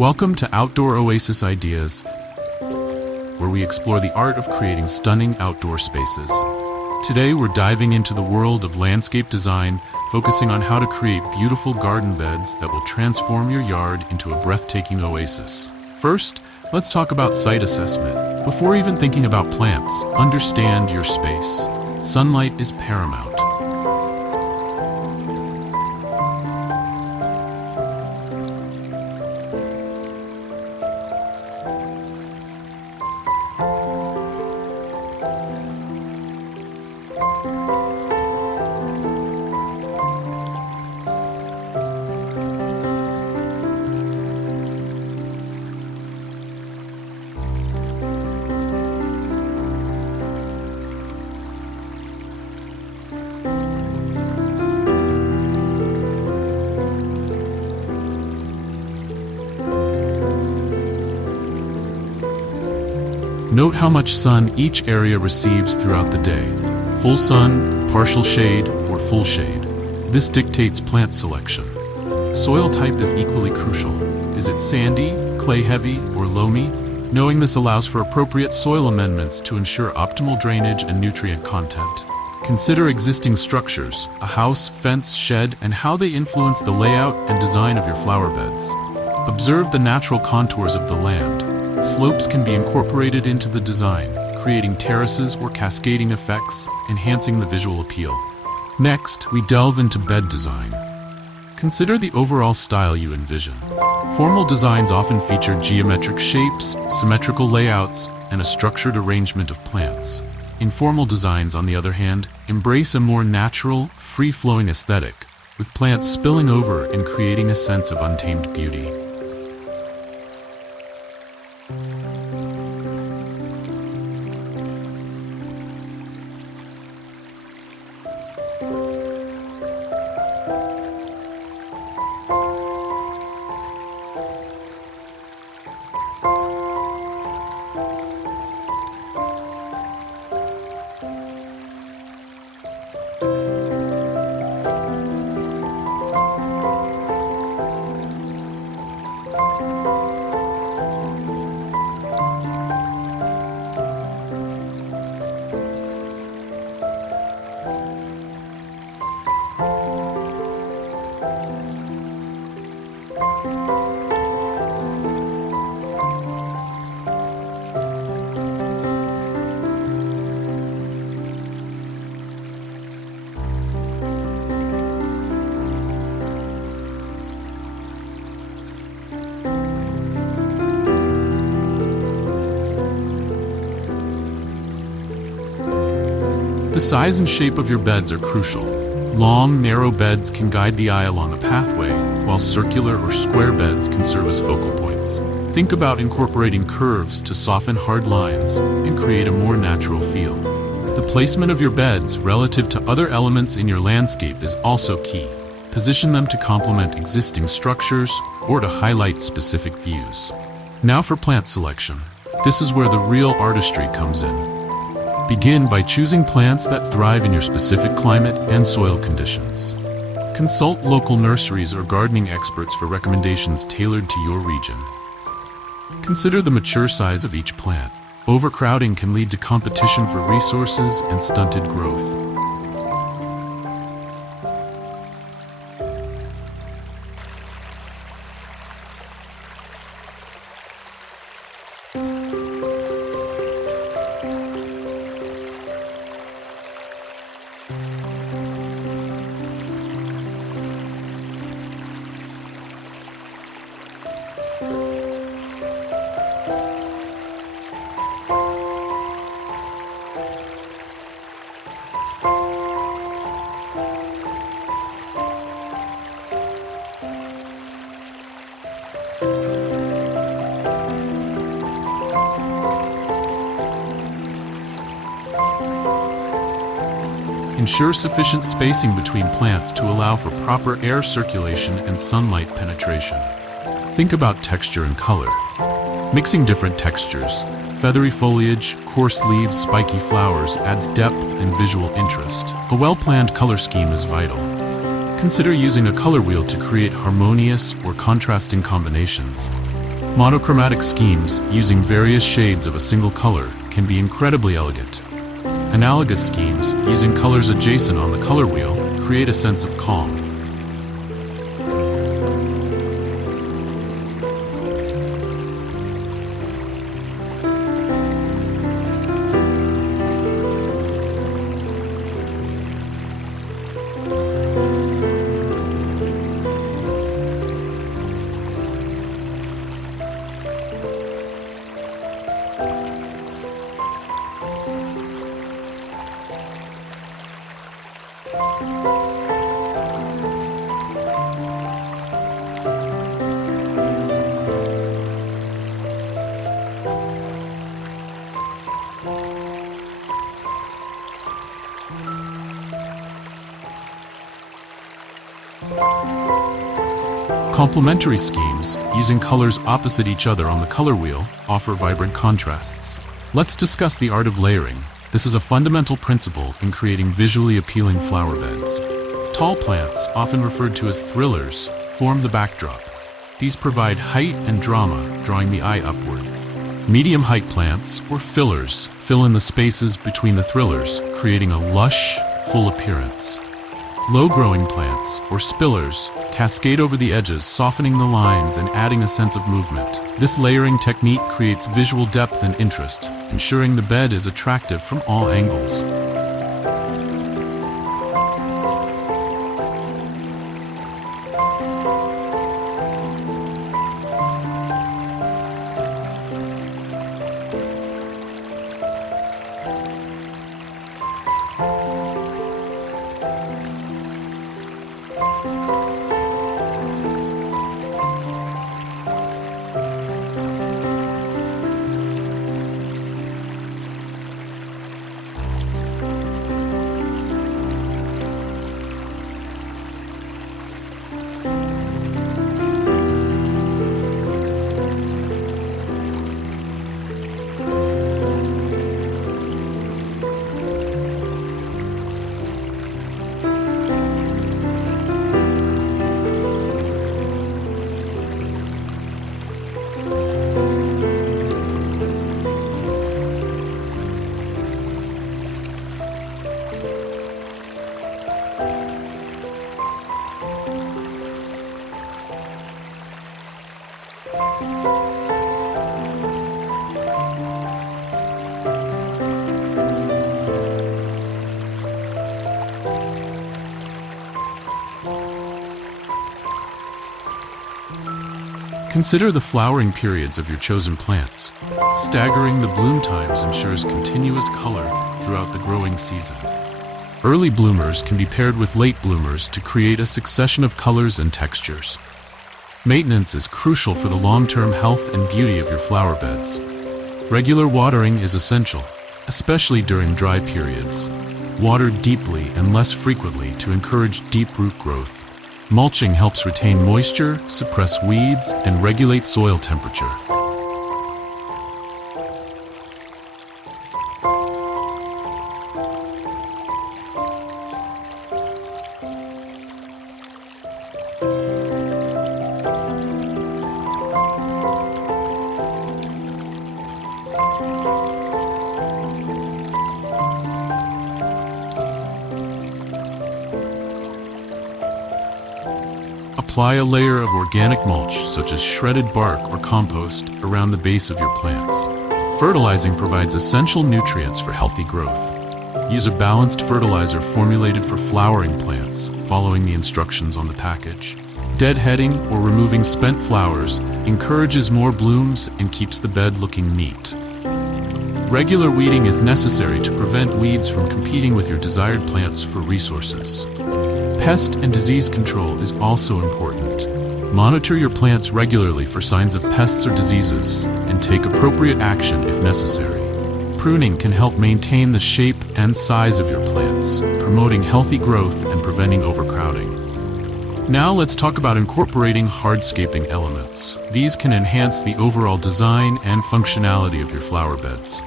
Welcome to Outdoor Oasis Ideas, where we explore the art of creating stunning outdoor spaces. Today we're diving into the world of landscape design, focusing on how to create beautiful garden beds that will transform your yard into a breathtaking oasis. First, let's talk about site assessment. Before even thinking about plants, understand your space. Sunlight is paramount. Note how much sun each area receives throughout the day. Full sun, partial shade, or full shade. This dictates plant selection. Soil type is equally crucial. Is it sandy, clay-heavy, or loamy? Knowing this allows for appropriate soil amendments to ensure optimal drainage and nutrient content. Consider existing structures, a house, fence, shed, and how they influence the layout and design of your flower beds. Observe the natural contours of the land. Slopes can be incorporated into the design, creating terraces or cascading effects, enhancing the visual appeal. Next, we delve into bed design. Consider the overall style you envision. Formal designs often feature geometric shapes, symmetrical layouts, and a structured arrangement of plants. Informal designs, on the other hand, embrace a more natural, free-flowing aesthetic, with plants spilling over and creating a sense of untamed beauty. The size and shape of your beds are crucial. Long, narrow beds can guide the eye along a pathway, while circular or square beds can serve as focal points. Think about incorporating curves to soften hard lines and create a more natural feel. The placement of your beds relative to other elements in your landscape is also key. Position them to complement existing structures or to highlight specific views. Now for plant selection. This is where the real artistry comes in. Begin by choosing plants that thrive in your specific climate and soil conditions. Consult local nurseries or gardening experts for recommendations tailored to your region. Consider the mature size of each plant. Overcrowding can lead to competition for resources and stunted growth. Ensure sufficient spacing between plants to allow for proper air circulation and sunlight penetration. Think about texture and color. Mixing different textures, feathery foliage, coarse leaves, spiky flowers adds depth and visual interest. A well-planned color scheme is vital. Consider using a color wheel to create harmonious or contrasting combinations. Monochromatic schemes, using various shades of a single color, can be incredibly elegant. Analogous schemes, using colors adjacent on the color wheel, create a sense of calm. Complementary schemes, using colors opposite each other on the color wheel, offer vibrant contrasts. Let's discuss the art of layering. This is a fundamental principle in creating visually appealing flower beds. Tall plants, often referred to as thrillers, form the backdrop. These provide height and drama, drawing the eye upward. Medium-height plants, or fillers, fill in the spaces between the thrillers, creating a lush, full appearance. Low-growing plants, or spillers, cascade over the edges, softening the lines and adding a sense of movement. This layering technique creates visual depth and interest, ensuring the bed is attractive from all angles. Consider the flowering periods of your chosen plants. Staggering the bloom times ensures continuous color throughout the growing season. Early bloomers can be paired with late bloomers to create a succession of colors and textures. Maintenance is crucial for the long-term health and beauty of your flower beds. Regular watering is essential, especially during dry periods. Water deeply and less frequently to encourage deep root growth. Mulching helps retain moisture, suppress weeds, and regulate soil temperature. Apply a layer of organic mulch, such as shredded bark or compost, around the base of your plants. Fertilizing provides essential nutrients for healthy growth. Use a balanced fertilizer formulated for flowering plants, following the instructions on the package. Deadheading or removing spent flowers encourages more blooms and keeps the bed looking neat. Regular weeding is necessary to prevent weeds from competing with your desired plants for resources. Pest and disease control is also important. Monitor your plants regularly for signs of pests or diseases, and take appropriate action if necessary. Pruning can help maintain the shape and size of your plants, promoting healthy growth and preventing overcrowding. Now let's talk about incorporating hardscaping elements. These can enhance the overall design and functionality of your flower beds.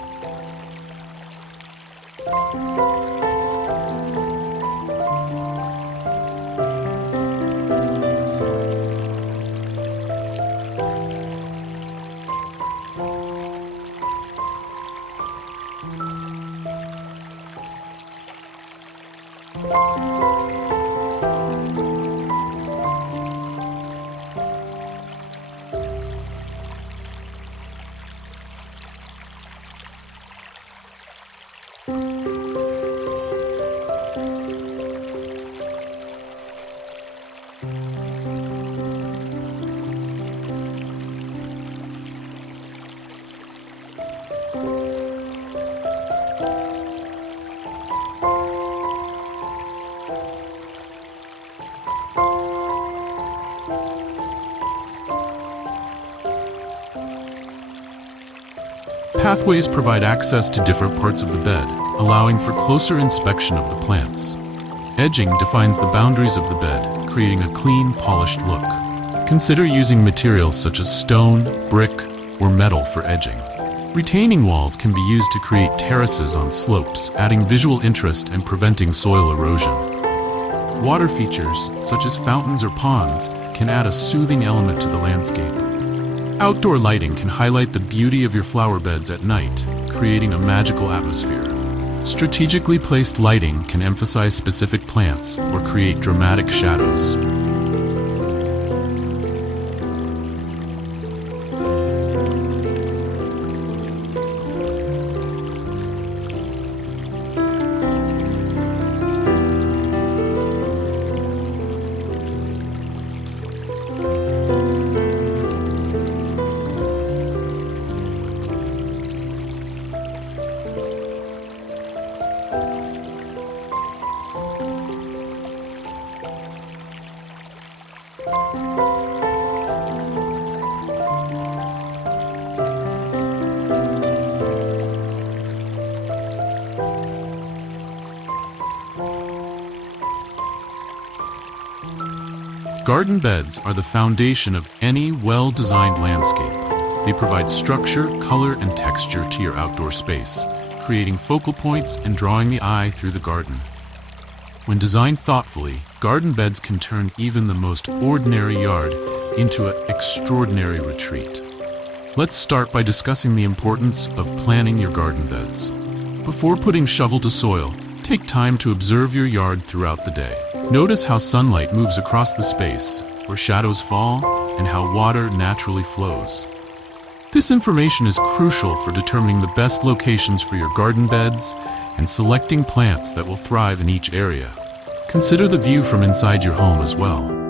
Pathways provide access to different parts of the bed, allowing for closer inspection of the plants. Edging defines the boundaries of the bed, creating a clean, polished look. Consider using materials such as stone, brick, or metal for edging. Retaining walls can be used to create terraces on slopes, adding visual interest and preventing soil erosion. Water features, such as fountains or ponds, can add a soothing element to the landscape. Outdoor lighting can highlight the beauty of your flower beds at night, creating a magical atmosphere. Strategically placed lighting can emphasize specific plants or create dramatic shadows. Garden beds are the foundation of any well-designed landscape. They provide structure, color, and texture to your outdoor space, creating focal points and drawing the eye through the garden. When designed thoughtfully, garden beds can turn even the most ordinary yard into an extraordinary retreat. Let's start by discussing the importance of planning your garden beds. Before putting shovel to soil, take time to observe your yard throughout the day. Notice how sunlight moves across the space, where shadows fall, and how water naturally flows. This information is crucial for determining the best locations for your garden beds and selecting plants that will thrive in each area. Consider the view from inside your home as well.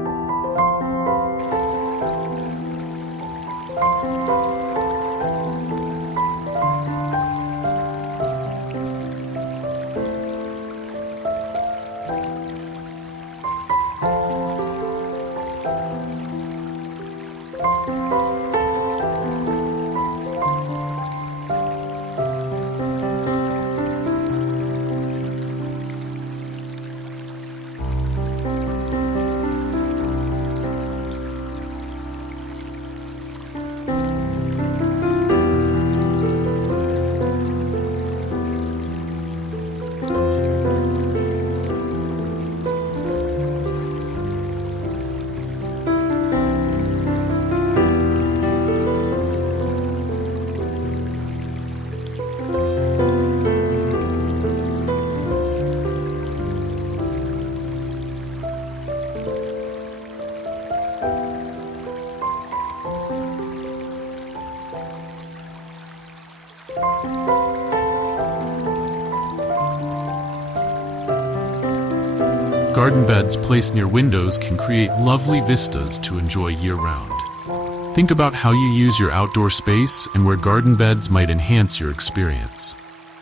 Garden beds placed near windows can create lovely vistas to enjoy year-round. Think about how you use your outdoor space and where garden beds might enhance your experience.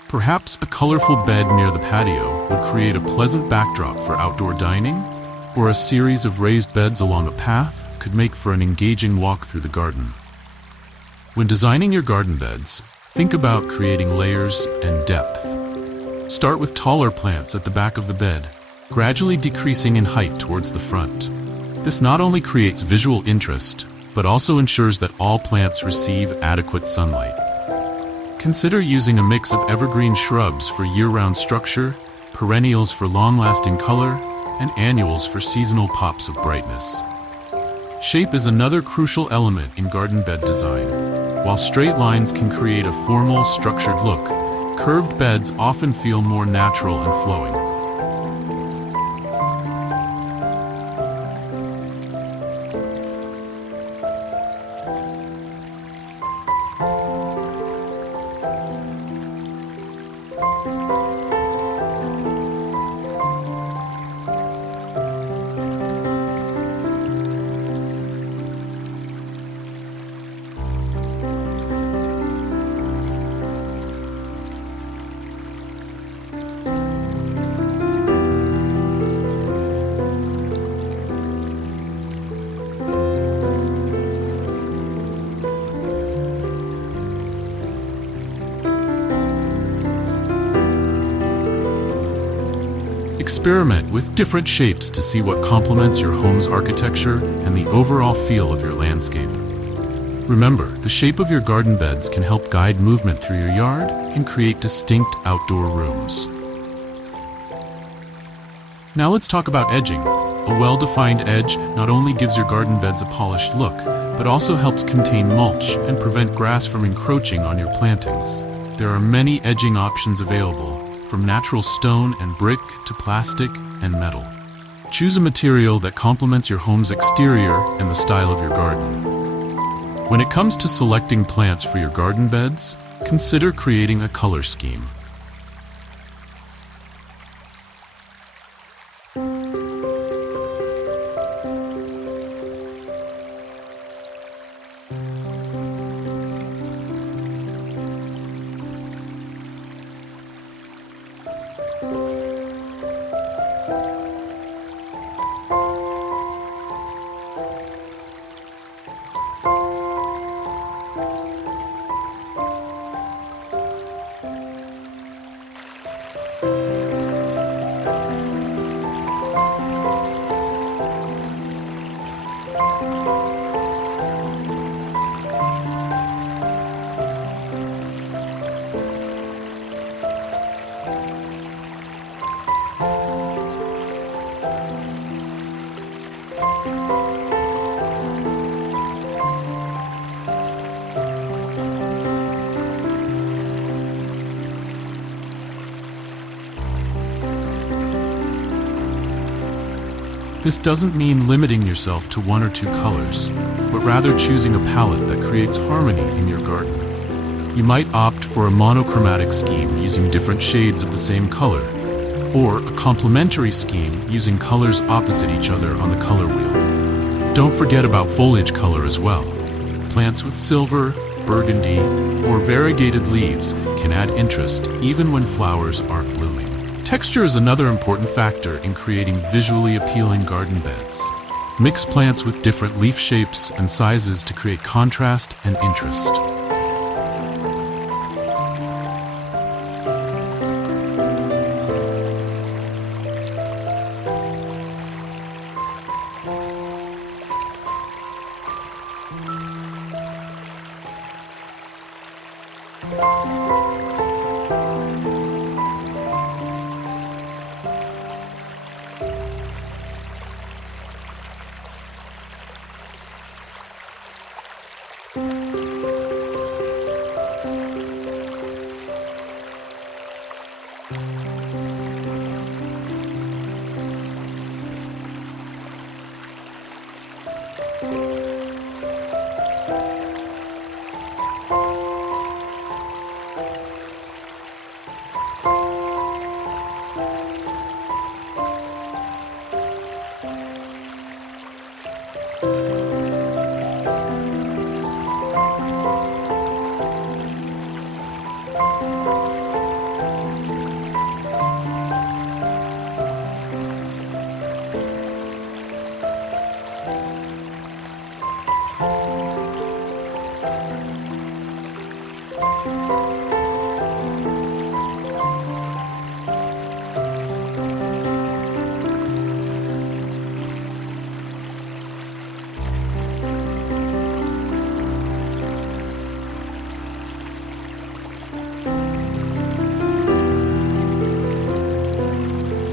Perhaps a colorful bed near the patio would create a pleasant backdrop for outdoor dining, or a series of raised beds along a path could make for an engaging walk through the garden. When designing your garden beds, think about creating layers and depth. Start with taller plants at the back of the bed, gradually decreasing in height towards the front. This not only creates visual interest, but also ensures that all plants receive adequate sunlight. Consider using a mix of evergreen shrubs for year-round structure, perennials for long-lasting color, and annuals for seasonal pops of brightness. Shape is another crucial element in garden bed design. While straight lines can create a formal, structured look, Curved beds often feel more natural and flowing. Experiment with different shapes to see what complements your home's architecture and the overall feel of your landscape. Remember, the shape of your garden beds can help guide movement through your yard and create distinct outdoor rooms. Now let's talk about edging. A well-defined edge not only gives your garden beds a polished look, but also helps contain mulch and prevent grass from encroaching on your plantings. There are many edging options available, from natural stone and brick to plastic and metal. Choose a material that complements your home's exterior and the style of your garden. When it comes to selecting plants for your garden beds, consider creating a color scheme. This doesn't mean limiting yourself to one or two colors, but rather choosing a palette that creates harmony in your garden. You might opt for a monochromatic scheme using different shades of the same color, or a complementary scheme using colors opposite each other on the color wheel. Don't forget about foliage color as well. Plants with silver, burgundy, or variegated leaves can add interest even when flowers aren't blooming. Texture is another important factor in creating visually appealing garden beds. Mix plants with different leaf shapes and sizes to create contrast and interest.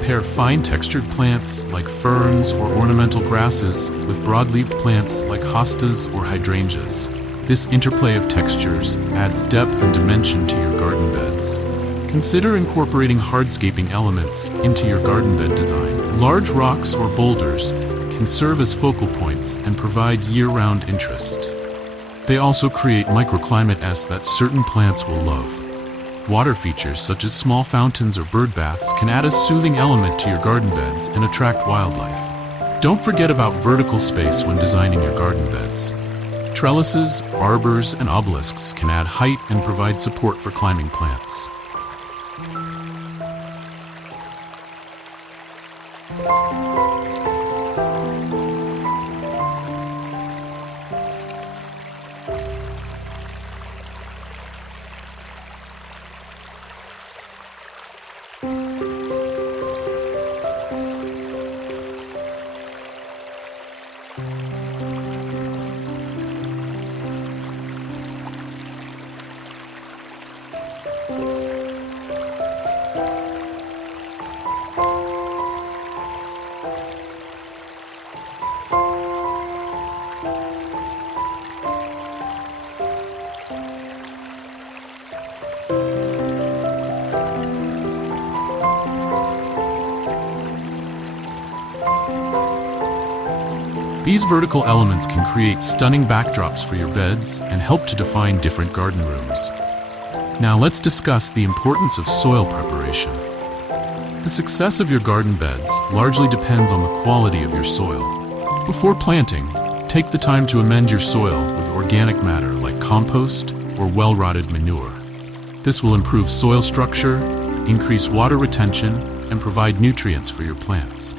Pair fine-textured plants like ferns or ornamental grasses with broad-leaved plants like hostas or hydrangeas. This interplay of textures adds depth and dimension to your garden beds. Consider incorporating hardscaping elements into your garden bed design. Large rocks or boulders can serve as focal points and provide year-round interest. They also create microclimates that certain plants will love. Water features such as small fountains or bird baths can add a soothing element to your garden beds and attract wildlife. Don't forget about vertical space when designing your garden beds. Trellises, arbors, and obelisks can add height and provide support for climbing plants. These vertical elements can create stunning backdrops for your beds and help to define different garden rooms. Now let's discuss the importance of soil preparation. The success of your garden beds largely depends on the quality of your soil. Before planting, take the time to amend your soil with organic matter like compost or well-rotted manure. This will improve soil structure, increase water retention, and provide nutrients for your plants.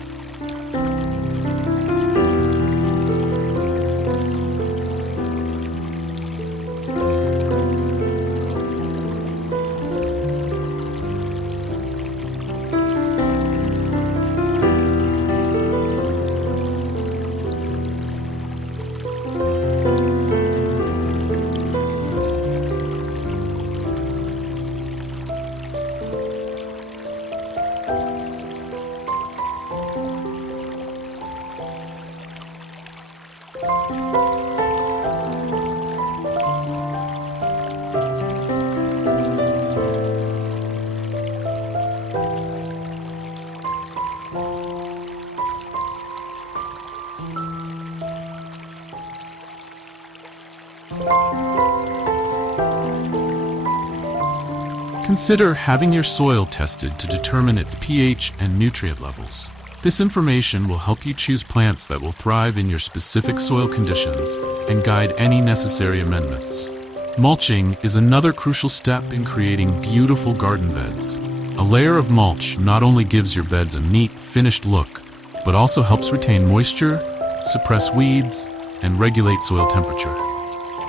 Consider having your soil tested to determine its pH and nutrient levels. This information will help you choose plants that will thrive in your specific soil conditions and guide any necessary amendments. Mulching is another crucial step in creating beautiful garden beds. A layer of mulch not only gives your beds a neat, finished look, but also helps retain moisture, suppress weeds, and regulate soil temperature.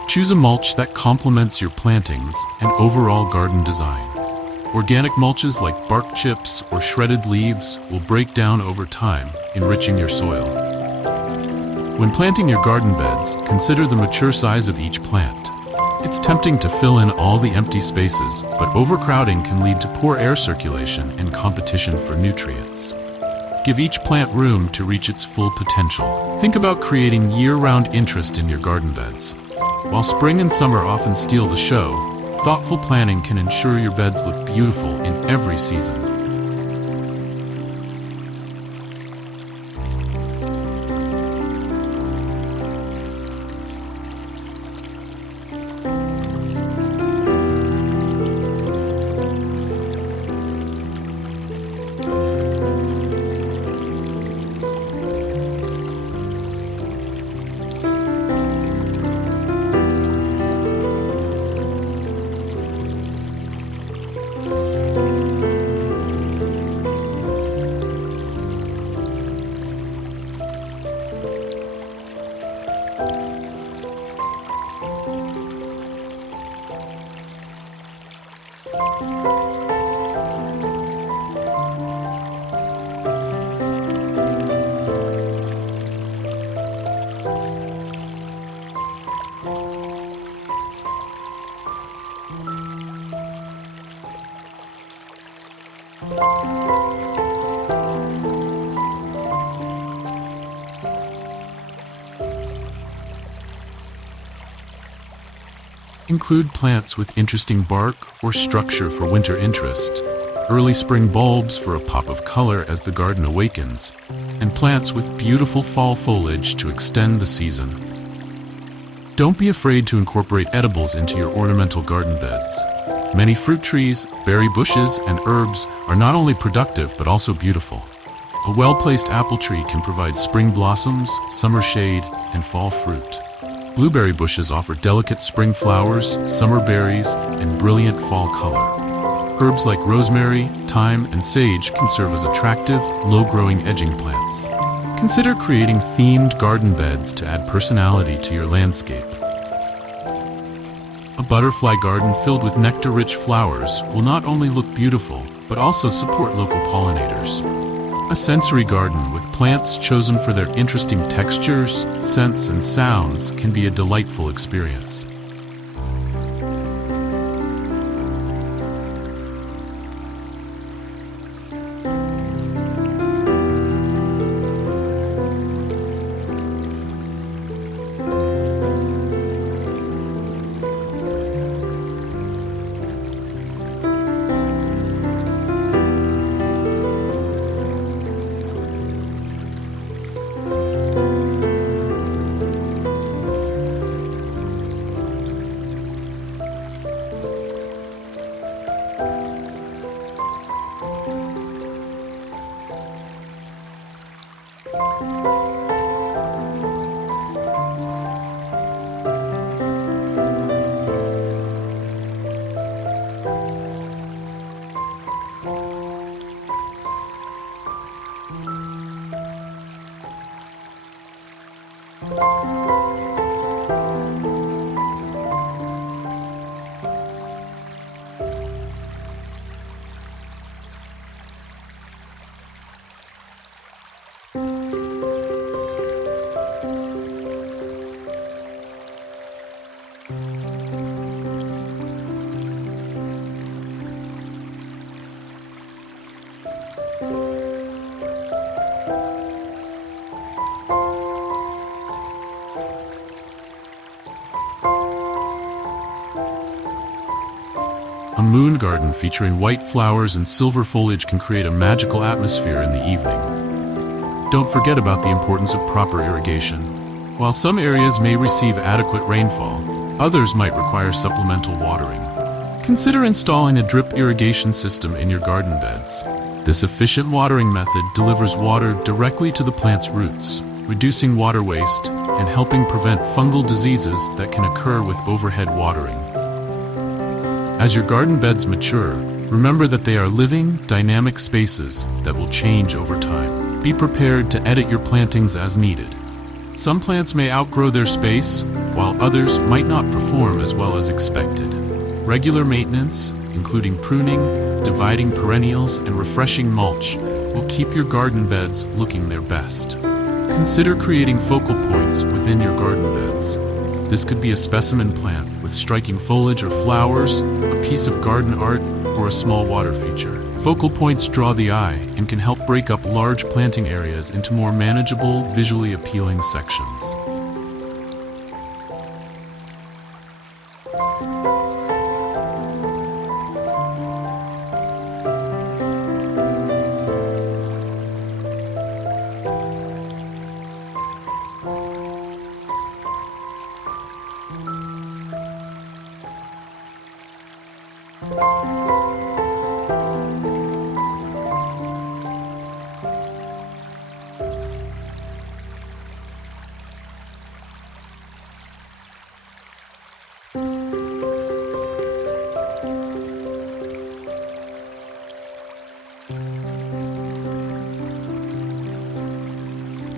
Choose a mulch that complements your plantings and overall garden design. Organic mulches like bark chips or shredded leaves will break down over time, enriching your soil. When planting your garden beds, consider the mature size of each plant. It's tempting to fill in all the empty spaces, but overcrowding can lead to poor air circulation and competition for nutrients. Give each plant room to reach its full potential. Think about creating year-round interest in your garden beds. While spring and summer often steal the show, thoughtful planning can ensure your beds look beautiful in every season. Include plants with interesting bark or structure for winter interest, early spring bulbs for a pop of color as the garden awakens, and plants with beautiful fall foliage to extend the season. Don't be afraid to incorporate edibles into your ornamental garden beds. Many fruit trees, berry bushes, and herbs are not only productive but also beautiful. A well-placed apple tree can provide spring blossoms, summer shade, and fall fruit. Blueberry bushes offer delicate spring flowers, summer berries, and brilliant fall color. Herbs like rosemary, thyme, and sage can serve as attractive, low-growing edging plants. Consider creating themed garden beds to add personality to your landscape. A butterfly garden filled with nectar-rich flowers will not only look beautiful, but also support local pollinators. A sensory garden with plants chosen for their interesting textures, scents, and sounds can be a delightful experience. A moon garden featuring white flowers and silver foliage can create a magical atmosphere in the evening. Don't forget about the importance of proper irrigation. While some areas may receive adequate rainfall, others might require supplemental watering. Consider installing a drip irrigation system in your garden beds. This efficient watering method delivers water directly to the plant's roots, reducing water waste and helping prevent fungal diseases that can occur with overhead watering. As your garden beds mature, remember that they are living, dynamic spaces that will change over time. Be prepared to edit your plantings as needed. Some plants may outgrow their space, while others might not perform as well as expected. Regular maintenance, including pruning, dividing perennials, and refreshing mulch, will keep your garden beds looking their best. Consider creating focal points within your garden beds. This could be a specimen plant with striking foliage or flowers, a piece of garden art, or a small water feature. Focal points draw the eye and can help break up large planting areas into more manageable, visually appealing sections.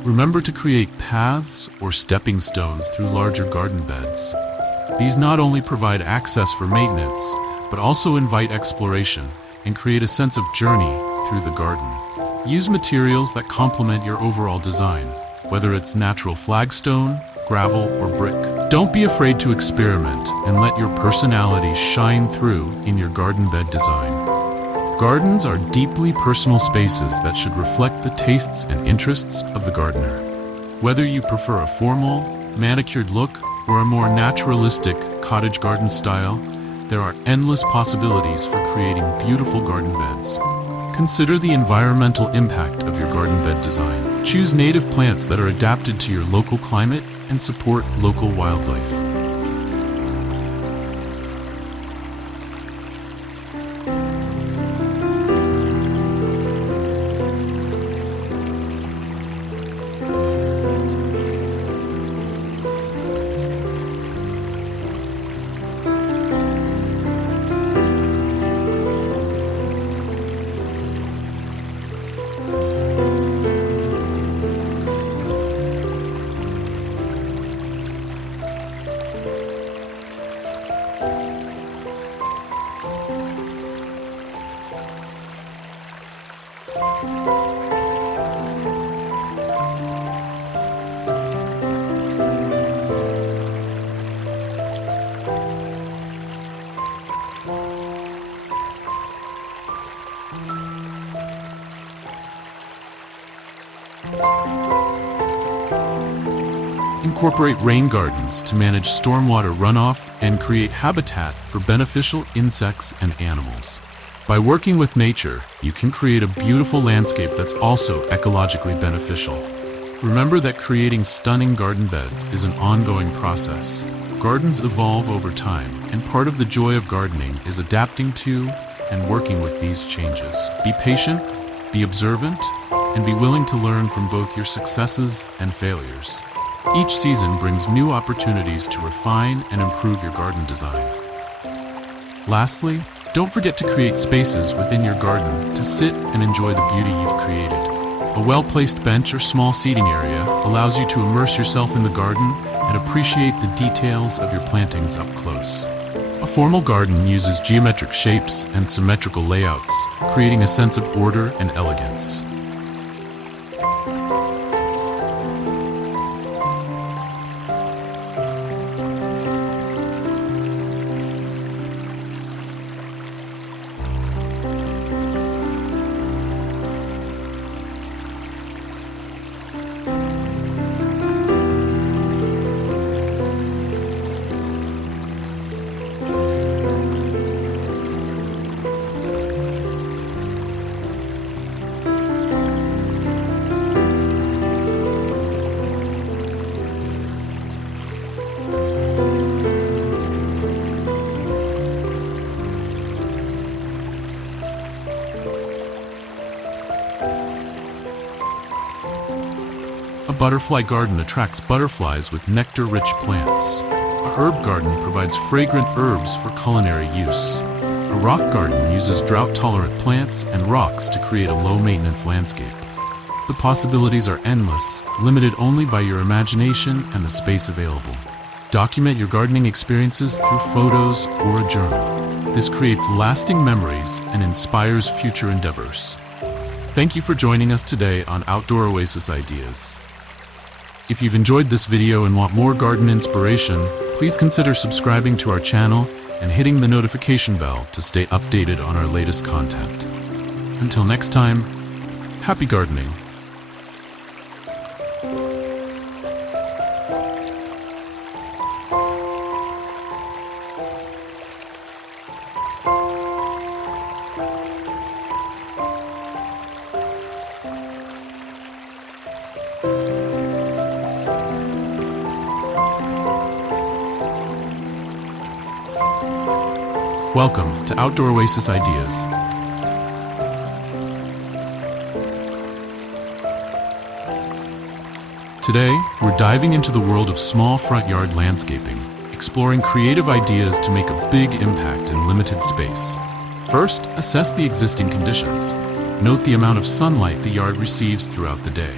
Remember to create paths or stepping stones through larger garden beds. These not only provide access for maintenance, but also invite exploration and create a sense of journey through the garden. Use materials that complement your overall design, whether it's natural flagstone, gravel, or brick. Don't be afraid to experiment and let your personality shine through in your garden bed design. Gardens are deeply personal spaces that should reflect the tastes and interests of the gardener. Whether you prefer a formal, manicured look or a more naturalistic cottage garden style, there are endless possibilities for creating beautiful garden beds. Consider the environmental impact of your garden bed design. Choose native plants that are adapted to your local climate and support local wildlife. Incorporate rain gardens to manage stormwater runoff and create habitat for beneficial insects and animals. By working with nature, you can create a beautiful landscape that's also ecologically beneficial. Remember that creating stunning garden beds is an ongoing process. Gardens evolve over time, and part of the joy of gardening is adapting to and working with these changes. Be patient, be observant, and be willing to learn from both your successes and failures. Each season brings new opportunities to refine and improve your garden design. Lastly, don't forget to create spaces within your garden to sit and enjoy the beauty you've created. A well-placed bench or small seating area allows you to immerse yourself in the garden and appreciate the details of your plantings up close. A formal garden uses geometric shapes and symmetrical layouts, creating a sense of order and elegance. A butterfly garden attracts butterflies with nectar-rich plants. A herb garden provides fragrant herbs for culinary use. A rock garden uses drought-tolerant plants and rocks to create a low-maintenance landscape. The possibilities are endless, limited only by your imagination and the space available. Document your gardening experiences through photos or a journal. This creates lasting memories and inspires future endeavors. Thank you for joining us today on Outdoor Oasis Ideas. If you've enjoyed this video and want more garden inspiration, please consider subscribing to our channel and hitting the notification bell to stay updated on our latest content. Until next time, happy gardening! Welcome to Outdoor Oasis Ideas. Today, we're diving into the world of small front yard landscaping, exploring creative ideas to make a big impact in limited space. First, assess the existing conditions. Note the amount of sunlight the yard receives throughout the day.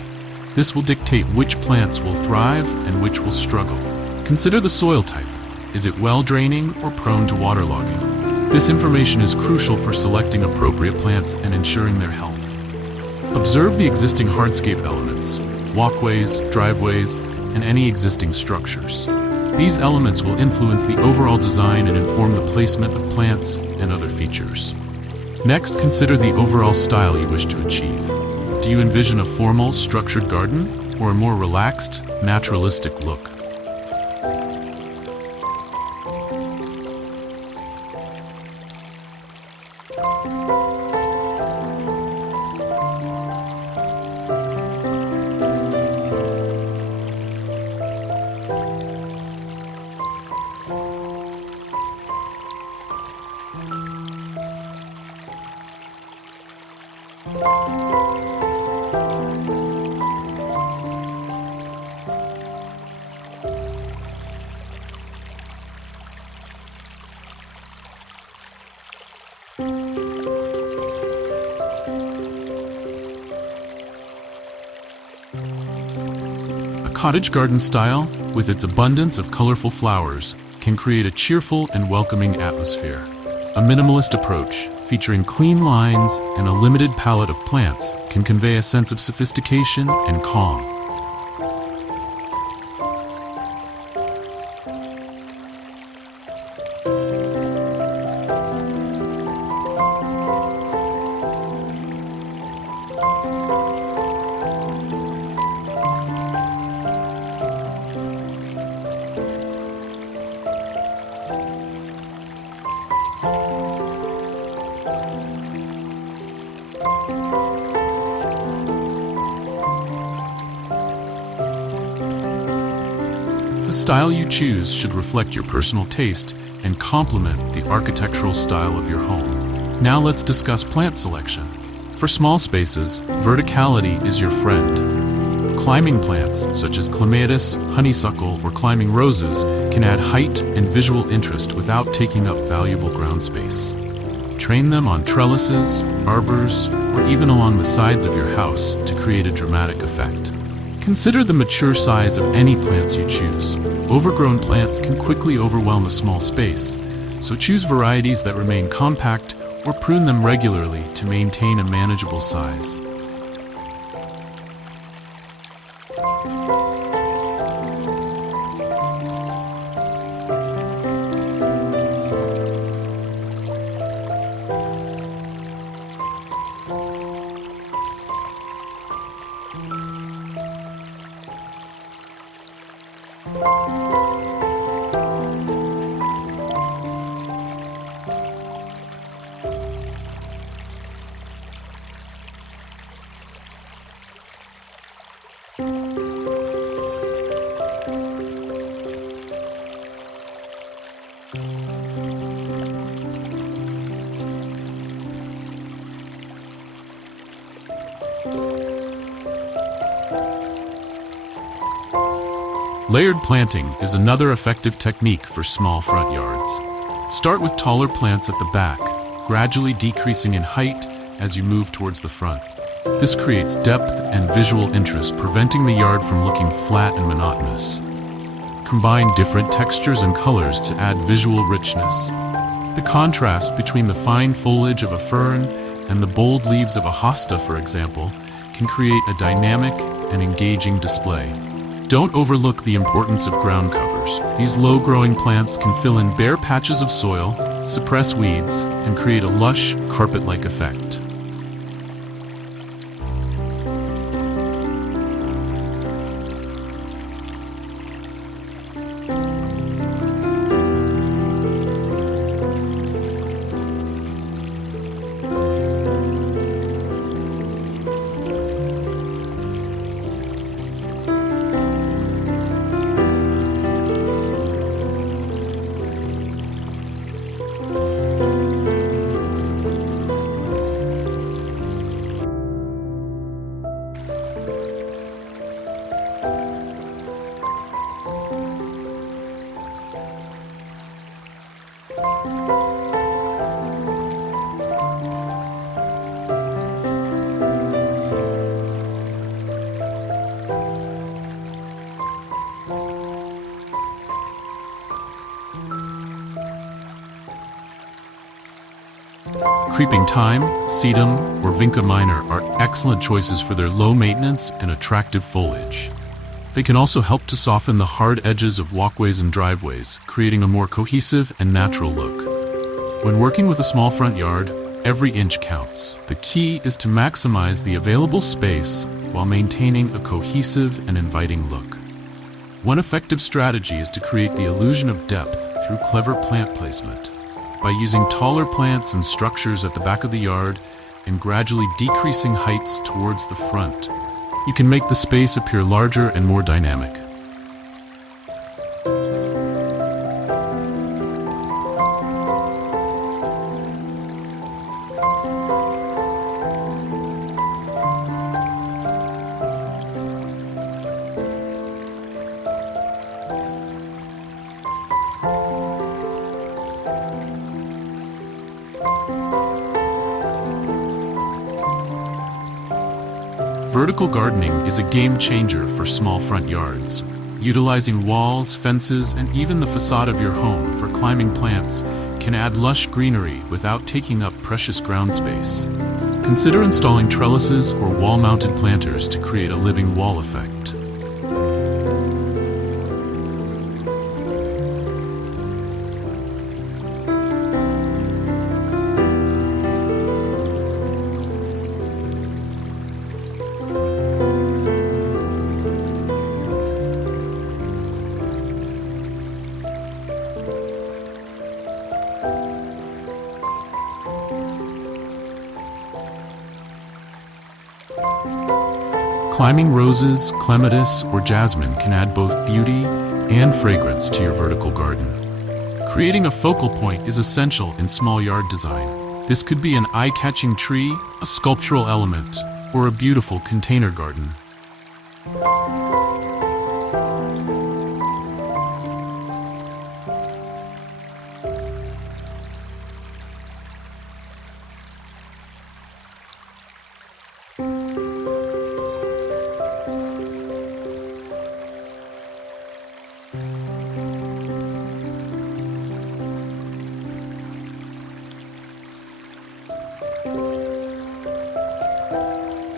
This will dictate which plants will thrive and which will struggle. Consider the soil type. Is it well-draining or prone to waterlogging? This information is crucial for selecting appropriate plants and ensuring their health. Observe the existing hardscape elements, walkways, driveways, and any existing structures. These elements will influence the overall design and inform the placement of plants and other features. Next, consider the overall style you wish to achieve. Do you envision a formal, structured garden or a more relaxed, naturalistic look? Cottage garden style, with its abundance of colorful flowers, can create a cheerful and welcoming atmosphere. A minimalist approach, featuring clean lines and a limited palette of plants, can convey a sense of sophistication and calm. The style you choose should reflect your personal taste and complement the architectural style of your home. Now let's discuss plant selection. For small spaces, verticality is your friend. Climbing plants, such as clematis, honeysuckle, or climbing roses, can add height and visual interest without taking up valuable ground space. Train them on trellises, arbors, or even along the sides of your house to create a dramatic effect. Consider the mature size of any plants you choose. Overgrown plants can quickly overwhelm a small space, so choose varieties that remain compact or prune them regularly to maintain a manageable size. Layered planting is another effective technique for small front yards. Start with taller plants at the back, gradually decreasing in height as you move towards the front. This creates depth and visual interest, preventing the yard from looking flat and monotonous. Combine different textures and colors to add visual richness. The contrast between the fine foliage of a fern and the bold leaves of a hosta, for example, can create a dynamic and engaging display. Don't overlook the importance of ground covers. These low-growing plants can fill in bare patches of soil, suppress weeds, and create a lush, carpet-like effect. Creeping thyme, sedum, or vinca minor are excellent choices for their low maintenance and attractive foliage. They can also help to soften the hard edges of walkways and driveways, creating a more cohesive and natural look. When working with a small front yard, every inch counts. The key is to maximize the available space while maintaining a cohesive and inviting look. One effective strategy is to create the illusion of depth through clever plant placement. By using taller plants and structures at the back of the yard and gradually decreasing heights towards the front, you can make the space appear larger and more dynamic. Vertical gardening is a game changer for small front yards. Utilizing walls, fences, and even the facade of your home for climbing plants can add lush greenery without taking up precious ground space. Consider installing trellises or wall-mounted planters to create a living wall effect. Climbing roses, clematis, or jasmine can add both beauty and fragrance to your vertical garden. Creating a focal point is essential in small yard design. This could be an eye-catching tree, a sculptural element, or a beautiful container garden.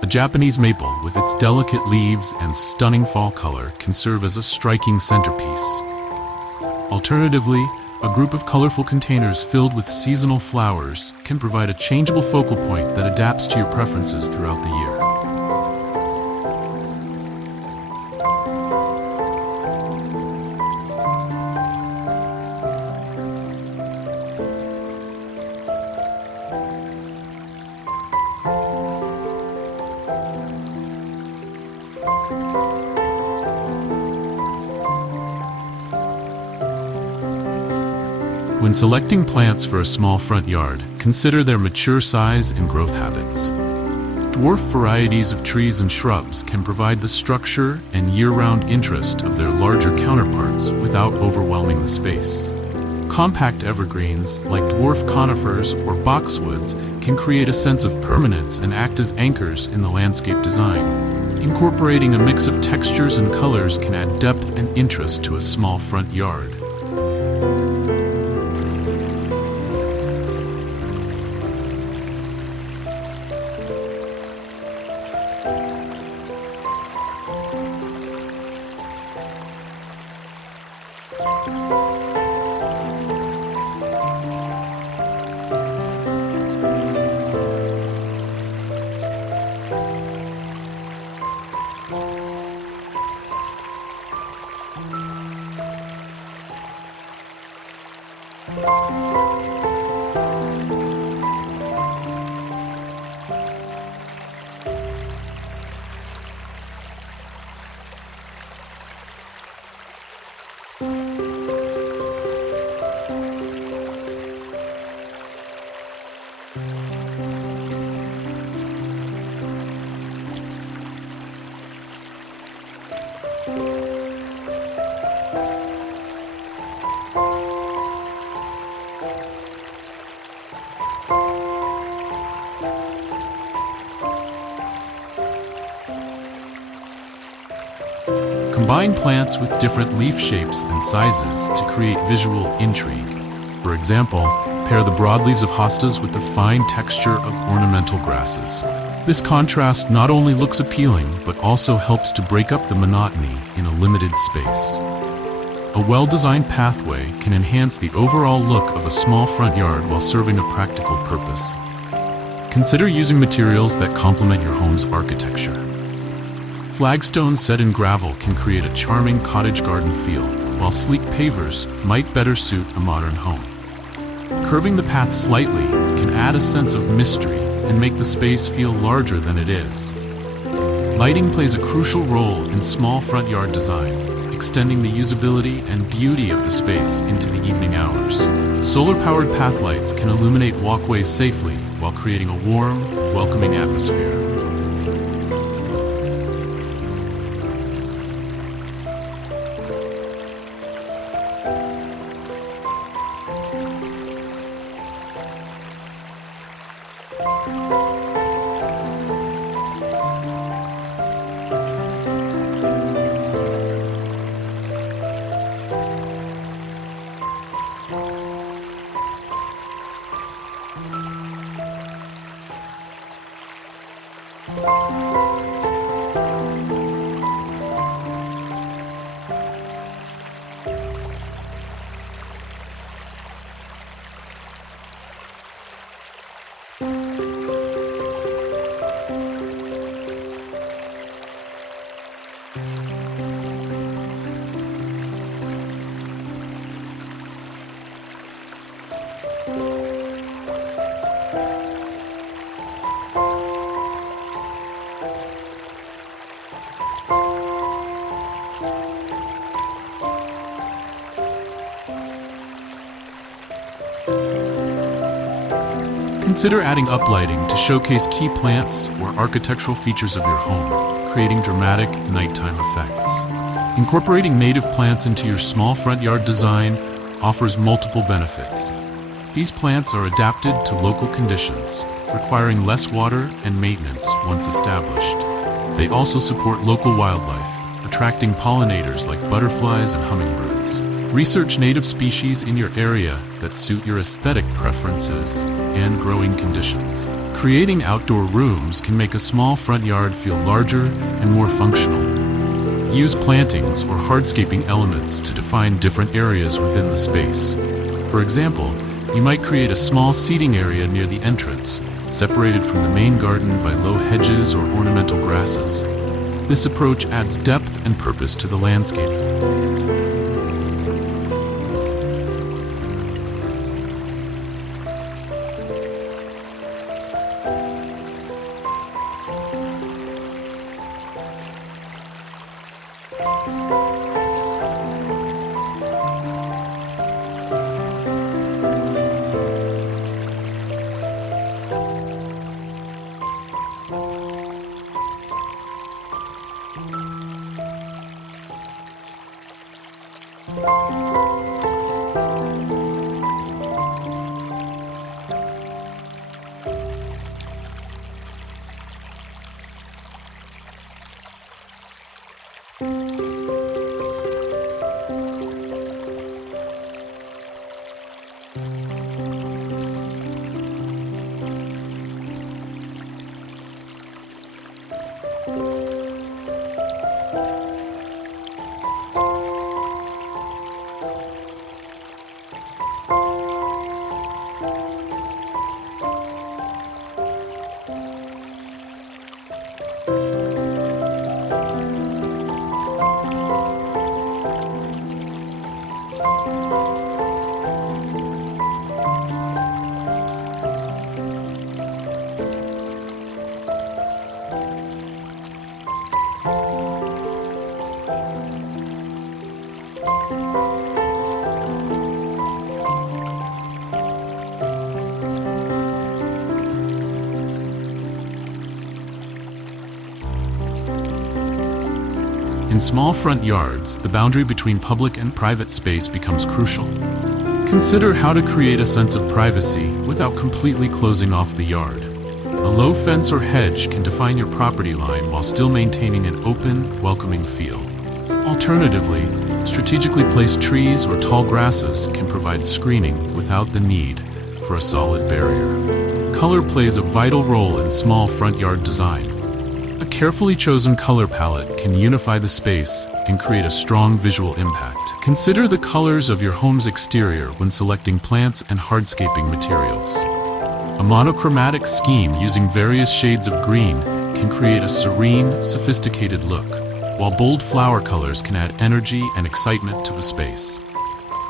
A Japanese maple with its delicate leaves and stunning fall color can serve as a striking centerpiece. Alternatively, a group of colorful containers filled with seasonal flowers can provide a changeable focal point that adapts to your preferences throughout the year. When selecting plants for a small front yard, consider their mature size and growth habits. Dwarf varieties of trees and shrubs can provide the structure and year-round interest of their larger counterparts without overwhelming the space. Compact evergreens, like dwarf conifers or boxwoods, can create a sense of permanence and act as anchors in the landscape design. Incorporating a mix of textures and colors can add depth and interest to a small front yard. Combine plants with different leaf shapes and sizes to create visual intrigue. For example, pair the broadleaves of hostas with the fine texture of ornamental grasses. This contrast not only looks appealing, but also helps to break up the monotony in a limited space. A well-designed pathway can enhance the overall look of a small front yard while serving a practical purpose. Consider using materials that complement your home's architecture. Flagstones set in gravel can create a charming cottage garden feel, while sleek pavers might better suit a modern home. Curving the path slightly can add a sense of mystery and make the space feel larger than it is. Lighting plays a crucial role in small front yard design, extending the usability and beauty of the space into the evening hours. Solar-powered path lights can illuminate walkways safely while creating a warm, welcoming atmosphere. Consider adding uplighting to showcase key plants or architectural features of your home, creating dramatic nighttime effects. Incorporating native plants into your small front yard design offers multiple benefits. These plants are adapted to local conditions, requiring less water and maintenance once established. They also support local wildlife, attracting pollinators like butterflies and hummingbirds. Research native species in your area that suit your aesthetic preferences and growing conditions. Creating outdoor rooms can make a small front yard feel larger and more functional. Use plantings or hardscaping elements to define different areas within the space. For example, you might create a small seating area near the entrance, separated from the main garden by low hedges or ornamental grasses. This approach adds depth and purpose to the landscape. In small front yards, the boundary between public and private space becomes crucial. Consider how to create a sense of privacy without completely closing off the yard. A low fence or hedge can define your property line while still maintaining an open, welcoming feel. Alternatively, strategically placed trees or tall grasses can provide screening without the need for a solid barrier. Color plays a vital role in small front yard design. A carefully chosen color palette can unify the space and create a strong visual impact. Consider the colors of your home's exterior when selecting plants and hardscaping materials. A monochromatic scheme using various shades of green can create a serene, sophisticated look, while bold flower colors can add energy and excitement to the space.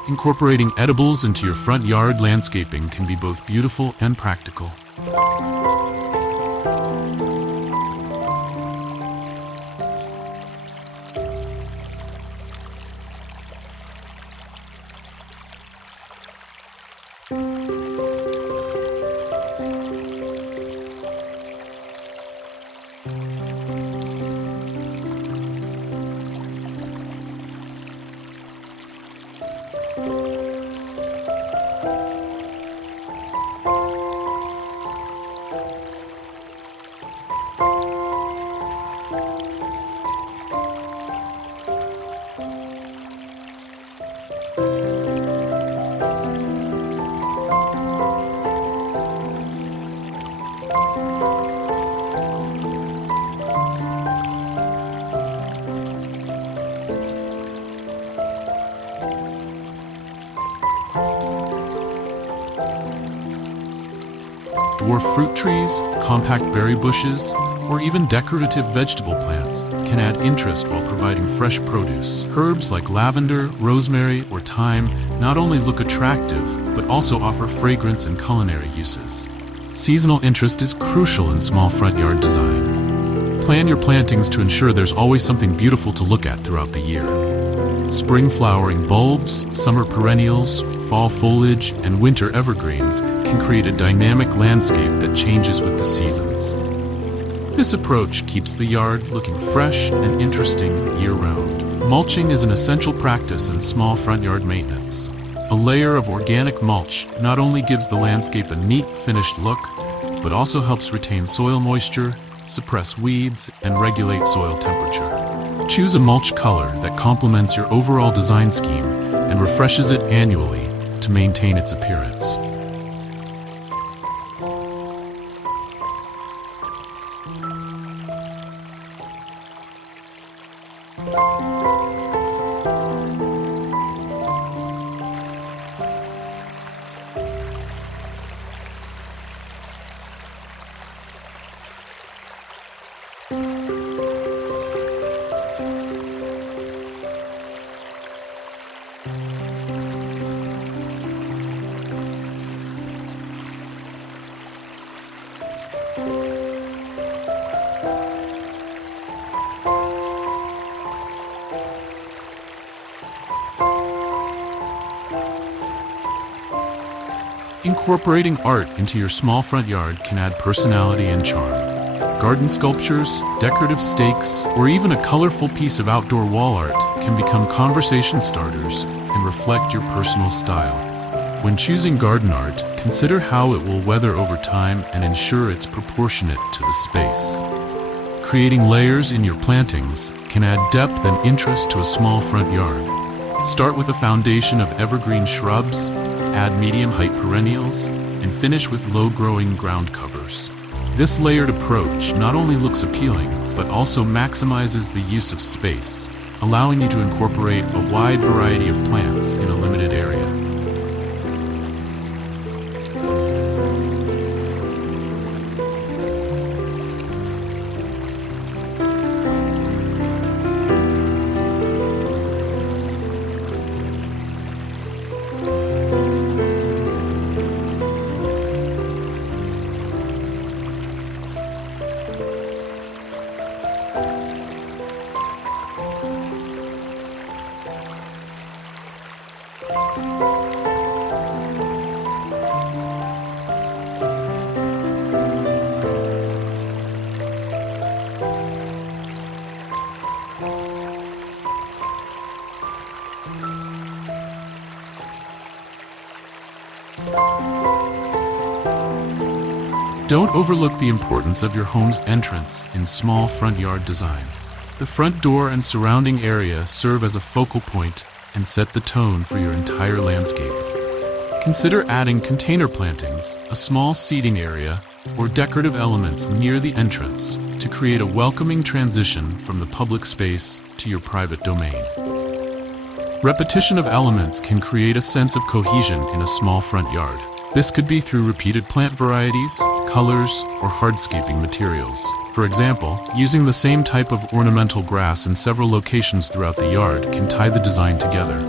Incorporating edibles into your front yard landscaping can be both beautiful and practical. Dwarf fruit trees, compact berry bushes, or even decorative vegetable plants can add interest while providing fresh produce. Herbs like lavender, rosemary, or thyme not only look attractive, but also offer fragrance and culinary uses. Seasonal interest is crucial in small front yard design. Plan your plantings to ensure there's always something beautiful to look at throughout the year. Spring flowering bulbs, summer perennials, fall foliage, and winter evergreens can create a dynamic landscape that changes with the seasons. This approach keeps the yard looking fresh and interesting year-round. Mulching is an essential practice in small front yard maintenance. A layer of organic mulch not only gives the landscape a neat, finished look, but also helps retain soil moisture, suppress weeds, and regulate soil temperature. Choose a mulch color that complements your overall design scheme and refreshes it annually to maintain its appearance. Incorporating art into your small front yard can add personality and charm. Garden sculptures, decorative stakes, or even a colorful piece of outdoor wall art can become conversation starters and reflect your personal style. When choosing garden art, consider how it will weather over time and ensure it's proportionate to the space. Creating layers in your plantings can add depth and interest to a small front yard. Start with a foundation of evergreen shrubs, add medium-height perennials, and finish with low-growing ground covers. This layered approach not only looks appealing, but also maximizes the use of space, allowing you to incorporate a wide variety of plants in a limited area. Don't overlook the importance of your home's entrance in small front yard design. The front door and surrounding area serve as a focal point and set the tone for your entire landscape. Consider adding container plantings, a small seating area, or decorative elements near the entrance to create a welcoming transition from the public space to your private domain. Repetition of elements can create a sense of cohesion in a small front yard. This could be through repeated plant varieties, colors, or hardscaping materials. For example, using the same type of ornamental grass in several locations throughout the yard can tie the design together.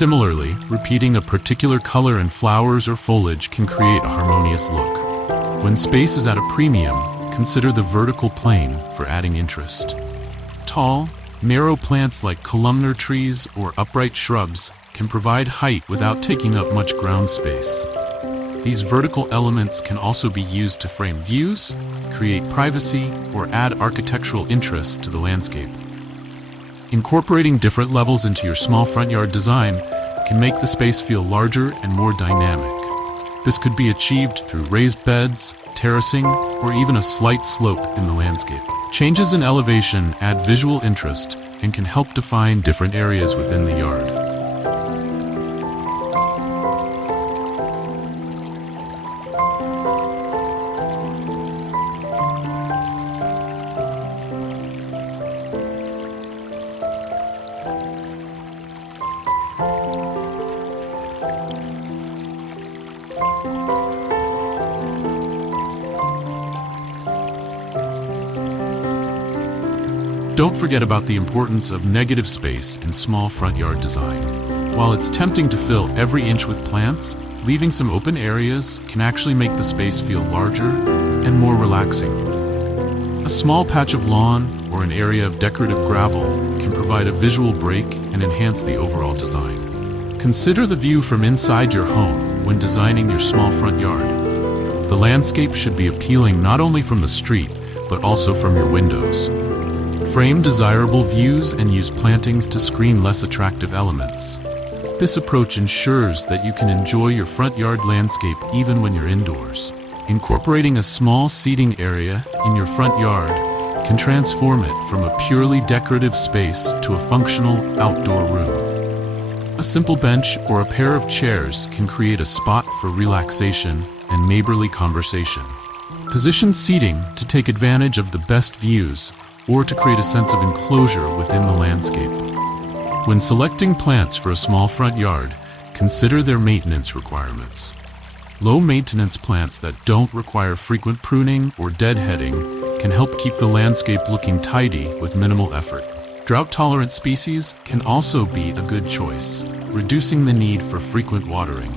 Similarly, repeating a particular color in flowers or foliage can create a harmonious look. When space is at a premium, consider the vertical plane for adding interest. Tall, narrow plants like columnar trees or upright shrubs can provide height without taking up much ground space. These vertical elements can also be used to frame views, create privacy, or add architectural interest to the landscape. Incorporating different levels into your small front yard design can make the space feel larger and more dynamic. This could be achieved through raised beds, terracing, or even a slight slope in the landscape. Changes in elevation add visual interest and can help define different areas within the yard. Don't forget about the importance of negative space in small front yard design. While it's tempting to fill every inch with plants, leaving some open areas can actually make the space feel larger and more relaxing. A small patch of lawn or an area of decorative gravel can provide a visual break and enhance the overall design. Consider the view from inside your home when designing your small front yard. The landscape should be appealing not only from the street, but also from your windows. Frame desirable views and use plantings to screen less attractive elements. This approach ensures that you can enjoy your front yard landscape even when you're indoors. Incorporating a small seating area in your front yard can transform it from a purely decorative space to a functional outdoor room. A simple bench or a pair of chairs can create a spot for relaxation and neighborly conversation. Position seating to take advantage of the best views or to create a sense of enclosure within the landscape. When selecting plants for a small front yard, consider their maintenance requirements. Low-maintenance plants that don't require frequent pruning or deadheading can help keep the landscape looking tidy with minimal effort. Drought-tolerant species can also be a good choice, reducing the need for frequent watering.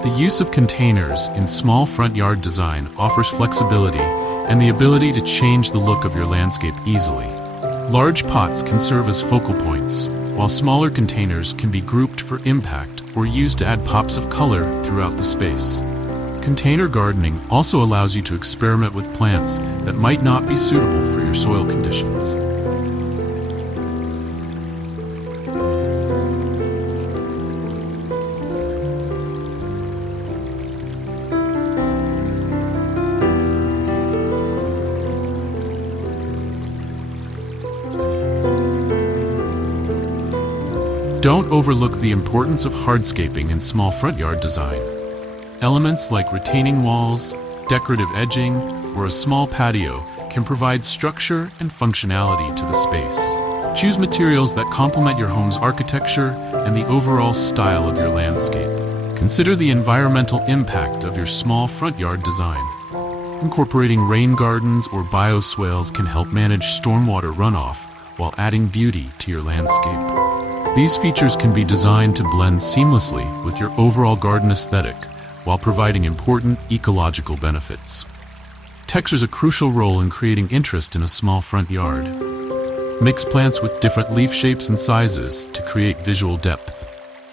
The use of containers in small front yard design offers flexibility and the ability to change the look of your landscape easily. Large pots can serve as focal points, while smaller containers can be grouped for impact or used to add pops of color throughout the space. Container gardening also allows you to experiment with plants that might not be suitable for your soil conditions. Don't overlook the importance of hardscaping in small front yard design. Elements like retaining walls, decorative edging, or a small patio can provide structure and functionality to the space. Choose materials that complement your home's architecture and the overall style of your landscape. Consider the environmental impact of your small front yard design. Incorporating rain gardens or bioswales can help manage stormwater runoff while adding beauty to your landscape. These features can be designed to blend seamlessly with your overall garden aesthetic while providing important ecological benefits. Texture is a crucial role in creating interest in a small front yard. Mix plants with different leaf shapes and sizes to create visual depth.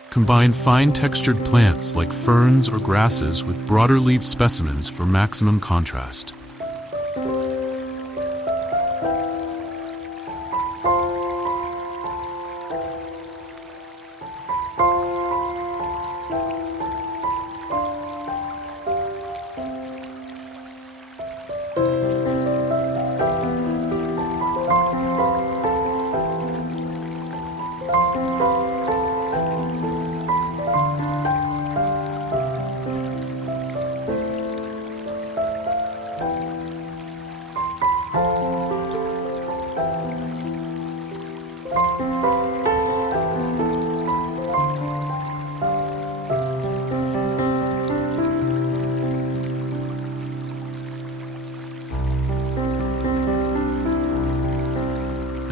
Combine fine-textured plants like ferns or grasses with broader-leaved specimens for maximum contrast.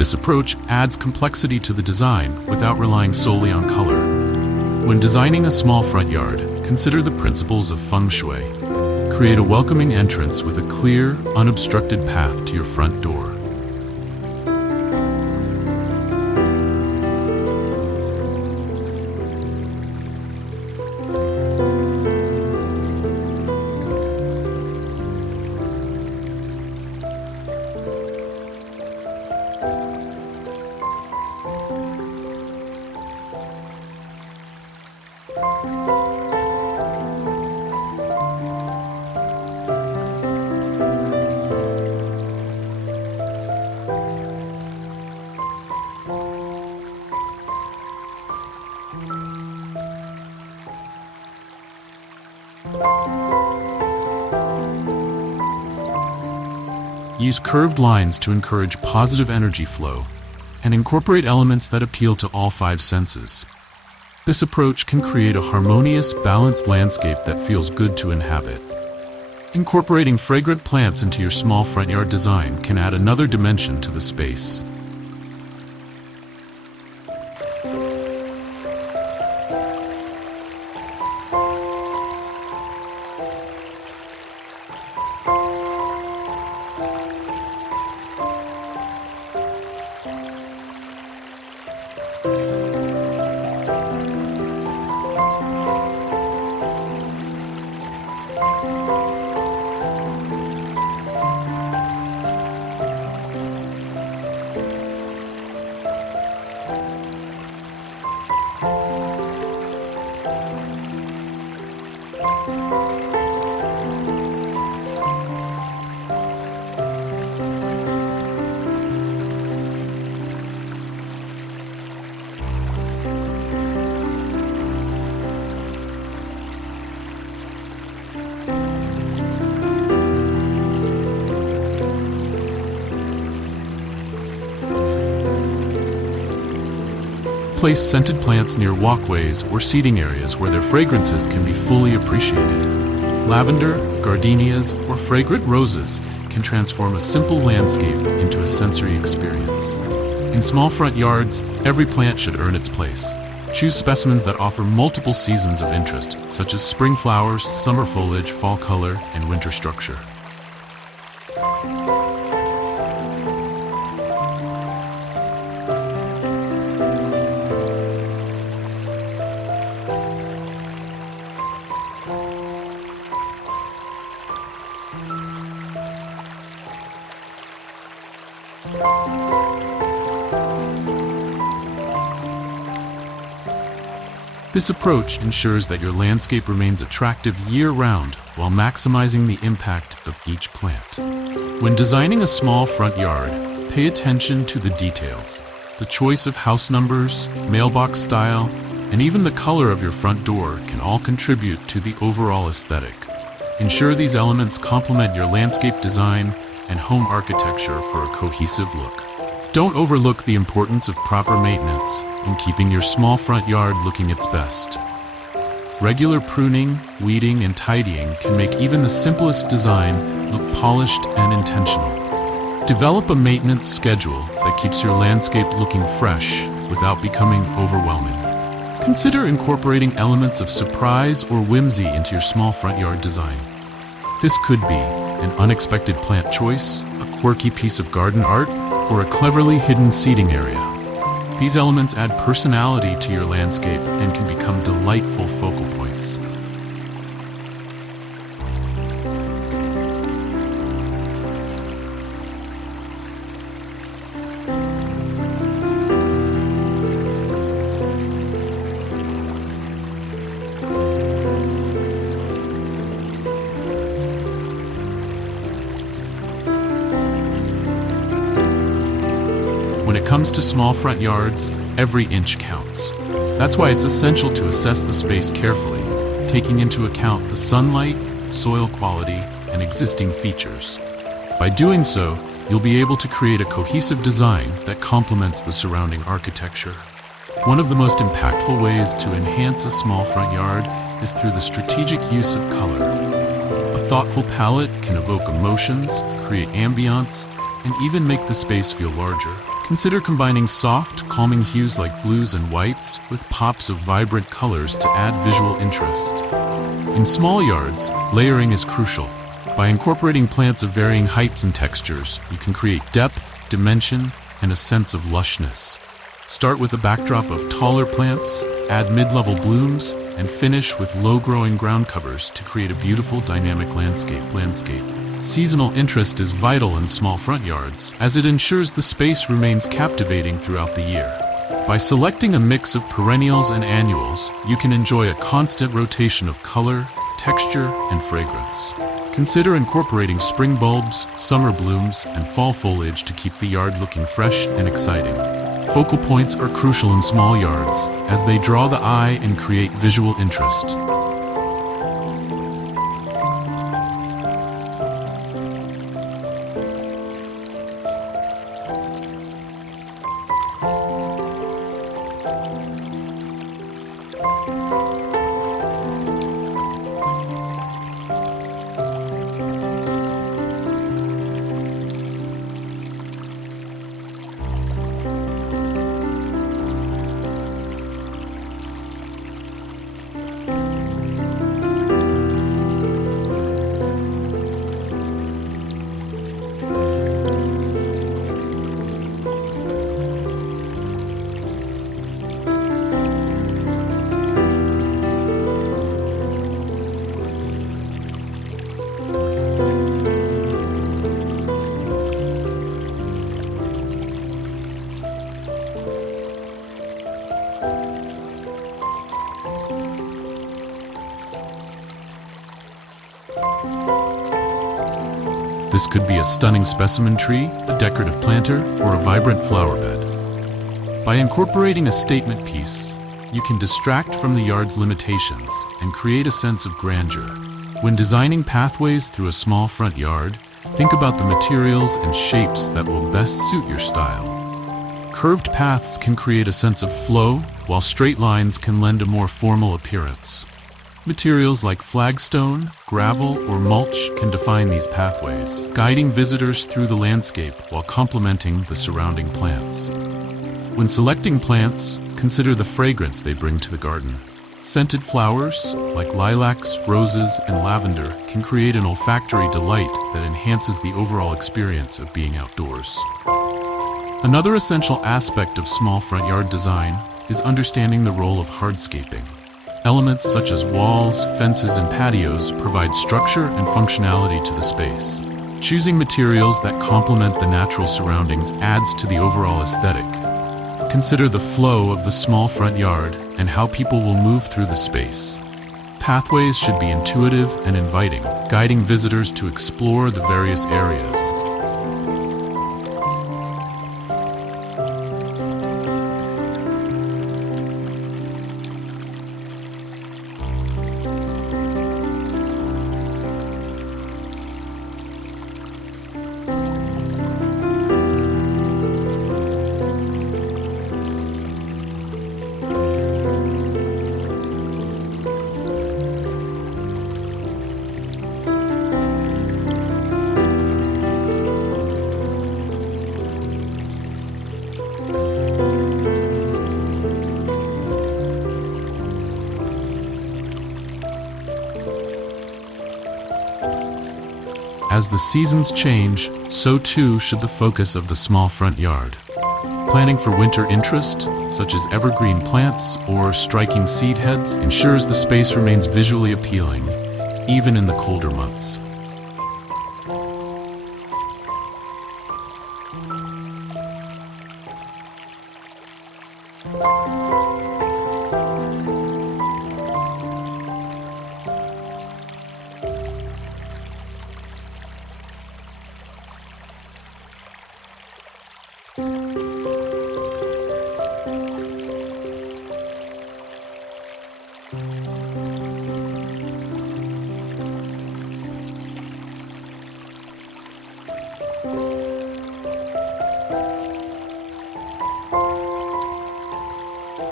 This approach adds complexity to the design without relying solely on color. When designing a small front yard, consider the principles of feng shui. Create a welcoming entrance with a clear, unobstructed path to your front door. Use curved lines to encourage positive energy flow and incorporate elements that appeal to all five senses. This approach can create a harmonious, balanced landscape that feels good to inhabit. Incorporating fragrant plants into your small front yard design can add another dimension to the space. Place scented plants near walkways or seating areas where their fragrances can be fully appreciated. Lavender, gardenias, or fragrant roses can transform a simple landscape into a sensory experience. In small front yards, every plant should earn its place. Choose specimens that offer multiple seasons of interest, such as spring flowers, summer foliage, fall color, and winter structure. This approach ensures that your landscape remains attractive year-round while maximizing the impact of each plant. When designing a small front yard, pay attention to the details. The choice of house numbers, mailbox style, and even the color of your front door can all contribute to the overall aesthetic. Ensure these elements complement your landscape design and home architecture for a cohesive look. Don't overlook the importance of proper maintenance in keeping your small front yard looking its best. Regular pruning, weeding, and tidying can make even the simplest design look polished and intentional. Develop a maintenance schedule that keeps your landscape looking fresh without becoming overwhelming. Consider incorporating elements of surprise or whimsy into your small front yard design. This could be an unexpected plant choice, a quirky piece of garden art, or a cleverly hidden seating area. These elements add personality to your landscape and can become delightful focal points. When it comes to small front yards, every inch counts. That's why it's essential to assess the space carefully, taking into account the sunlight, soil quality, and existing features. By doing so, you'll be able to create a cohesive design that complements the surrounding architecture. One of the most impactful ways to enhance a small front yard is through the strategic use of color. A thoughtful palette can evoke emotions, create ambiance, and even make the space feel larger. Consider combining soft, calming hues like blues and whites with pops of vibrant colors to add visual interest. In small yards, layering is crucial. By incorporating plants of varying heights and textures, you can create depth, dimension, and a sense of lushness. Start with a backdrop of taller plants, add mid-level blooms, and finish with low-growing ground covers to create a beautiful, dynamic landscape. Seasonal interest is vital in small front yards, as it ensures the space remains captivating throughout the year. By selecting a mix of perennials and annuals, you can enjoy a constant rotation of color, texture, and fragrance. Consider incorporating spring bulbs, summer blooms, and fall foliage to keep the yard looking fresh and exciting. Focal points are crucial in small yards, as they draw the eye and create visual interest. This could be a stunning specimen tree, a decorative planter, or a vibrant flower bed. By incorporating a statement piece, you can distract from the yard's limitations and create a sense of grandeur. When designing pathways through a small front yard, think about the materials and shapes that will best suit your style. Curved paths can create a sense of flow, while straight lines can lend a more formal appearance. Materials like flagstone, gravel, or mulch can define these pathways, guiding visitors through the landscape while complementing the surrounding plants. When selecting plants, consider the fragrance they bring to the garden. Scented flowers, like lilacs, roses, and lavender, can create an olfactory delight that enhances the overall experience of being outdoors. Another essential aspect of small front yard design is understanding the role of hardscaping. Elements such as walls, fences, and patios provide structure and functionality to the space. Choosing materials that complement the natural surroundings adds to the overall aesthetic. Consider the flow of the small front yard and how people will move through the space. Pathways should be intuitive and inviting, guiding visitors to explore the various areas. As the seasons change, so too should the focus of the small front yard. Planning for winter interest, such as evergreen plants or striking seed heads, ensures the space remains visually appealing, even in the colder months.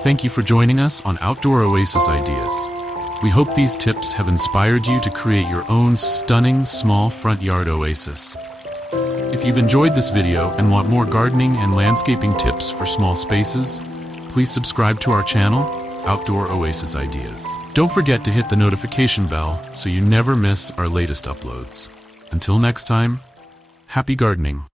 Thank you for joining us on Outdoor Oasis Ideas. We hope these tips have inspired you to create your own stunning small front yard oasis. If you've enjoyed this video and want more gardening and landscaping tips for small spaces, please subscribe to our channel, Outdoor Oasis Ideas. Don't forget to hit the notification bell so you never miss our latest uploads. Until next time, happy gardening.